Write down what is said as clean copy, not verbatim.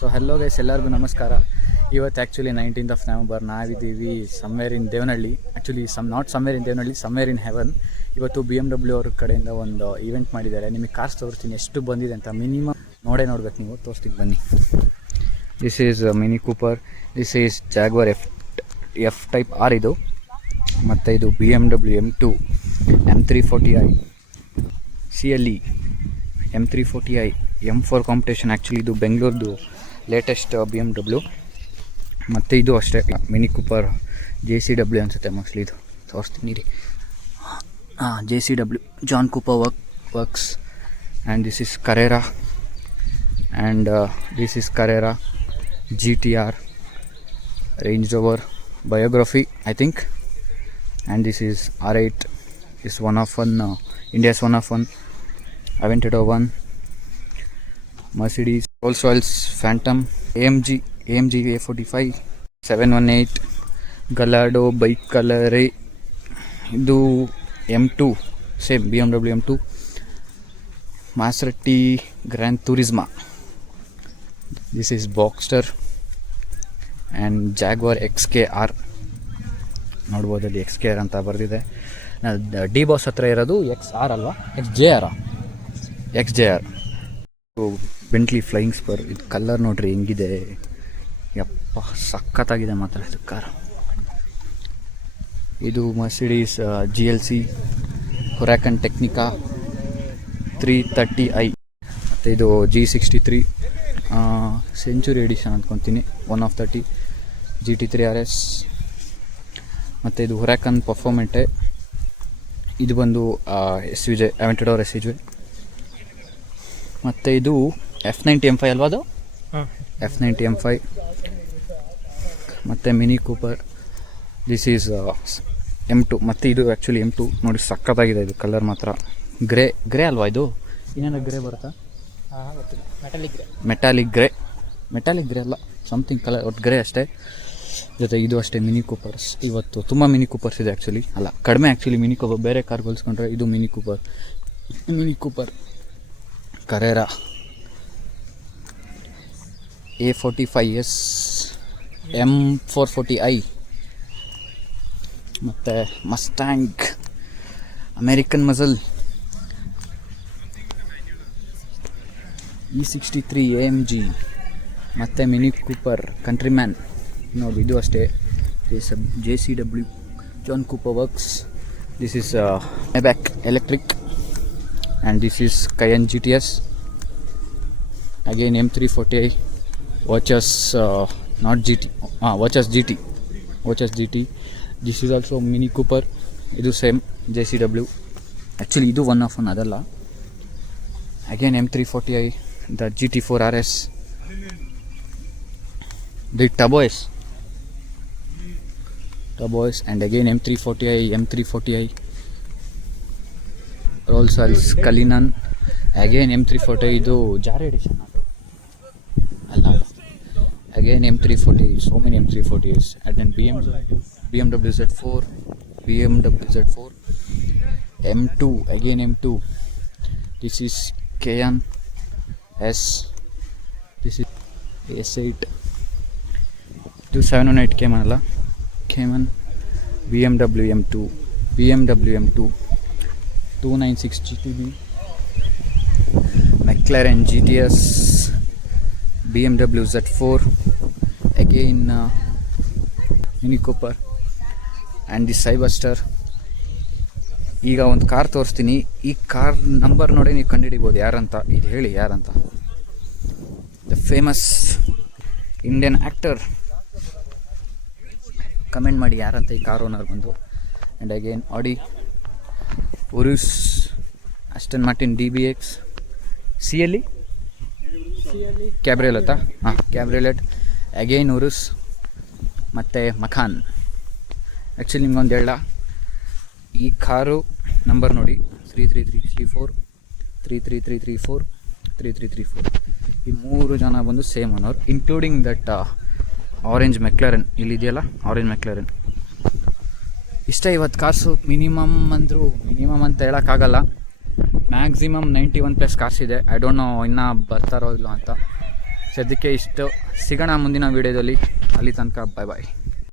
So hello guys, ಎಲ್ಲರಿಗೂ ನಮಸ್ಕಾರ. ಇವತ್ತು ಆ್ಯಕ್ಚುಲಿ 19th November ನಾವಿದ್ದೀವಿ somewhere in Devanahalli. Actually not somewhere in Devanahalli, somewhere in heaven. ಇವತ್ತು BMW ಅವ್ರ ಕಡೆಯಿಂದ ಒಂದು ಈವೆಂಟ್ ಮಾಡಿದ್ದಾರೆ. ನಿಮಗೆ ಕಾರ್ಸ್ ತೋರಿಸ್ತೀನಿ ಎಷ್ಟು ಬಂದಿದೆ ಅಂತ. ಮಿನಿಮಮ್ ನೋಡ್ಬೇಕು ನೀವು, ತೋರಿಸ್ತೀನಿ ಬನ್ನಿ. This is Mini Cooper, this is Jaguar F type R ಇದು. ಮತ್ತು ಇದು BMW M2 M340i CLE M340i M4 competition. Actually ಇದು ಬೆಂಗಳೂರ್ದು ಲೇಟೆಸ್ಟ್ BMW. ಮತ್ತು ಇದು ಅಷ್ಟೇ ಮಿನಿ ಕೂಪರ್ JCW ಅನಿಸುತ್ತೆ ಮೋಸ್ಟ್ಲಿ. ಇದು ತೋರಿಸ್ತೀನಿ ರೀ. JCW John Cooper Works. And this is Carrera, and this is Carrera GTR Range Rover Biography I think. And this is R8, is one of one India's one of one Aventador 1, Mercedes, Rolls-Royce Phantom, AMG A45, 718, Gallardo bike color. ಇದು M2 same BMW M2, Maserati Gran Turismo. This is Boxster and Jaguar XKR. ನೋಡ್ಬೋದು ಅಲ್ಲಿ XKR ಅಂತ ಬರೆದಿದೆ. D boss ಹತ್ರ ಇರೋದು XR ಅಲ್ವಾ, XJR. Bentley flying spur. ಇದು colour ನೋಡ್ರಿ ಹೆಂಗಿದೆ, ಯಪ್ಪ ಸಖತ್ತಾಗಿದೆ ಮಾತ್ರ ಇದು ಕಾರು. ಇದು ಮರ್ಸಿಡೀಸ್ GLC ಹುರಾಕನ್ ಟೆಕ್ನಿಕಾ 330i. ಮತ್ತು ಇದು G63 century edition ಅಂದ್ಕೊತೀನಿ, 1/30 GT3 RS. ಮತ್ತು ಇದು ಹುರಾಕನ್ ಪರ್ಫಾರ್ಮೆಂಟೆ. ಇದು ಬಂದು SVJ ಅವೆಂಟಡೋರ್ SVJ. ಮತ್ತು ಇದು F90 M5 ಅಲ್ವಾ, ಅದು F90 M5. ಮತ್ತು Mini Cooper, this is M2. ಮತ್ತು ಇದು ಆ್ಯಕ್ಚುಲಿ M2 ನೋಡಿ ಸಖತ್ತಾಗಿದೆ. ಇದು ಕಲರ್ ಮಾತ್ರ ಗ್ರೇ ಅಲ್ವಾ ಇದು, ಇನ್ನೇನು ಗ್ರೇ ಬರುತ್ತಾ, ಮೆಟಾಲಿಕ್ ಗ್ರೇ ಅಲ್ಲ, ಸಮಥಿಂಗ್ ಕಲರ್, ಒಟ್ಟು ಗ್ರೇ ಅಷ್ಟೇ. ಜೊತೆ ಇದು ಅಷ್ಟೇ ಮಿನಿ ಕೂಪರ್ಸ್. ಇವತ್ತು ತುಂಬ ಮಿನಿ ಕೂಪರ್ಸ್ ಇದೆ ಆ್ಯಕ್ಚುಲಿ, ಅಲ್ಲ ಕಡಿಮೆ ಆ್ಯಕ್ಚುಲಿ ಮಿನಿ ಕೂಪರ್. ಬೇರೆ ಕಾರ್ ಹೋಲಿಸ್ಕೊಂಡ್ರೆ ಇದು Mini Cooper Carrera A45s M440i. ಮತ್ತು Mustang American muscle E63 AMG. ಮತ್ತು ಮಿನಿ ಕೂಪರ್ ಕಂಟ್ರಿಮ್ಯಾನ್ ನೋಡಿ, ಇದು ಅಷ್ಟೇ JCW John Cooper Works. This is Maybach electric. And this is Cayenne GTS. Again M340i versus not GT, versus GT. This is also Mini Cooper. ಇದು same JCW. Actually ಇದು 1/1 ಅದಲ್ಲ. Again M340i, the GT4 RS, the Turbo S, and again M340i, Rolls-Royce Cullinan, again M340i. ಇದು jar edition ಅದು ಅಲ್ಲ, again M340, so many M340s. and then BMW Z4, M2, again M2. this is Cayenne S, this is S8. ಇದು 718 Cayman ಅಲ್ಲ, Cayman. BMW M2 296 GTB, McLaren GTS, BMW Z4, again Mini Cooper, and the Cyberster. ಈಗ ಒಂದು car ತೋರಿಸ್ತೀನಿ. ಈ car number ನೋಡಿ ನೀವು ಕಂಡುಹಿಡಿಬೋದು ಯಾರಂತ. ಇದು ಹೇಳಿ ಯಾರಂತ. The famous Indian actor, comment ಮಾಡಿ ಯಾರಂತ ಈ ಕಾರ್ ಓನರ್ ಬಂದು. And again Audi, Urus, Aston Martin DBX, CLE cabriolet, cabriolet, again Urus, ಮತ್ತು ಮಖಾನ್. ಆ್ಯಕ್ಚುಲಿ ನಿಮ್ಗೊಂದು ಹೇಳ, ಈ ಕಾರು ನಂಬರ್ ನೋಡಿ 33334, 33334, 3334. ಈ 3 ಜನ ಬಂದು same owner, including that orange McLaren ಇಲ್ಲಿದೆಯಲ್ಲ, ಆರೆಂಜ್ ಮೆಕ್ಲರನ್. ಇಷ್ಟ ಇವತ್ತು ಕಾರ್ಸು. ಮಿನಿಮಮ್ ಅಂತ ಹೇಳೋಕ್ಕಾಗಲ್ಲ, ಮ್ಯಾಕ್ಸಿಮಮ್ 91+ ಕಾರ್ಸ್ ಇದೆ. ಐ ಡೋಂಟ್ ನೋ ಇನ್ನೂ ಬರ್ತಾರೋ ಇಲ್ಲೋ ಅಂತ. ಸದ್ಯಕ್ಕೆ ಇಷ್ಟು, ಸಿಗೋಣ ಮುಂದಿನ ವೀಡಿಯೋದಲ್ಲಿ. ಅಲ್ಲಿ ತನಕ ಬಾಯ್ ಬಾಯ್.